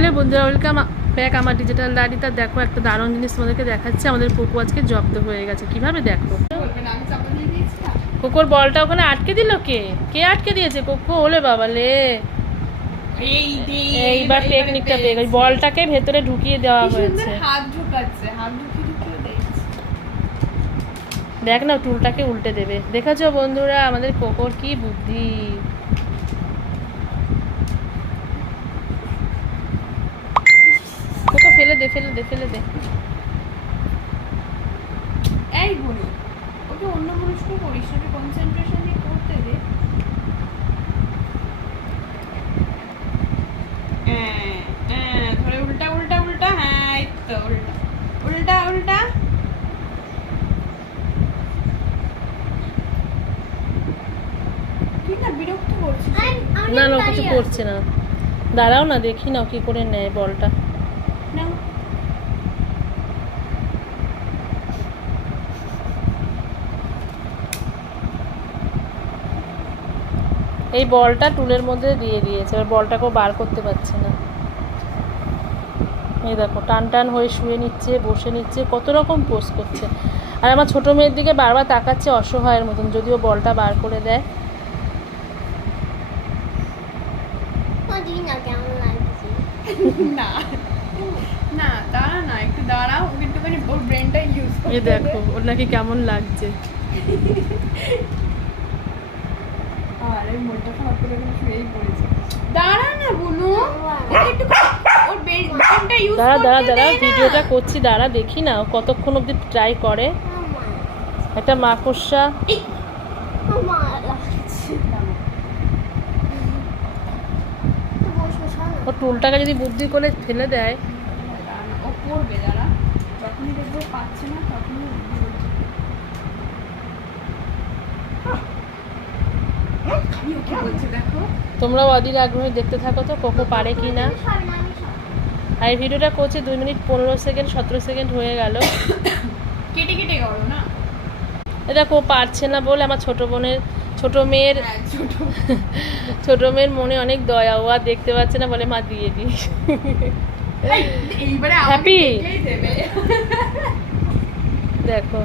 Hello বন্ধুরা, welcome back আমার digital ডায়েরিতে। দেখো একটা দারুণ জিনিস তোমাদেরকে দেখাচ্ছি। আমাদের কোকো আজকে জব্দ হয়ে গেছে। কিভাবে দেখো, কোকোর বলটা ওখানে আটকে দিল। কে আটকে দিয়েছে? কোকো। ওলে বাবা লে, এইবার টেকনিকটা পেয়ে গেছে। বলটাকে ভেতরে ঢুকিয়ে দেওয়া হয়েছে। দেখ না, টুলটাকে উল্টে দেবে। দেখেছো বন্ধুরা, আমাদের কোকোর কি বুদ্ধি। কোকো ফেলে দে, ফেলে দে, ফেলে দে। এই গুলো ওকে অন্য মনস্ক করিস না, কনসেন্ট্রেশন দিয়ে করতে দে। ধরে উল্টা উল্টা উল্টা, হ্যাঁ এই তো উল্টা উল্টা উল্টা। ঠিক না, বিরক্ত করছিস। না না, ও কিছু করছে না। দাঁড়াও না, দেখি না কি করে নেয় বলটা। না এই বলটা টুলের মধ্যে দিয়ে দিয়েছে। এবার বলটাকেও বার করতে পারছে না। এই দেখো, টান টান হয়ে শুয়ে নিচ্ছে, বসে নিচ্ছে, কত রকম পোজ করছে। আর আমার ছোট মেয়ের দিকে বারবার তাকাচ্ছে অসহায়ের মতন, যদিও বলটা বার করে দেয়। না না, দাঁড়া না, একটু দাঁড়াও, ওকে একটুখানি ওর ব্রেনটা ইউজ করতে দে। এই দেখো ওর নাকি কেমন লাগছে। আরে মনটা খারাপ করে এখানে শুয়েই পড়েছে। দাঁড়া না বুনু, ওকে একটু ওর ব্রেনটা ইউজ করতে দে। দাঁড়া দাঁড়া দাঁড়া, ভিডিওটা করছি, দাঁড়া দেখি না ও কতক্ষণ অবধি ট্রাই করে। একটা মাকড়সা। ও টুলটাকে যদি বুদ্ধি করে ফেলে দেয়। ও করবে, দাঁড়া, যখনই দেখবো পাচ্ছে না তখনই বলছে। দেখো তোমরাও অধীর আগ্রহে দেখতে থাকো তো কোকো পারে কি না। আর এই ভিডিওটা করছি 2 মিনিট 15 সেকেন্ড 17 সেকেন্ড হয়ে গেল। কেটে কেটে করো না। এ দেখো ও পারছে না বলে আমার ছোট মেয়ের ছোট মেয়ের মনে অনেক দয়া। ও আর দেখতে পাচ্ছে না বলে মা দিয়ে দিই। এইবারে হ্যাপি দেবে। দেখো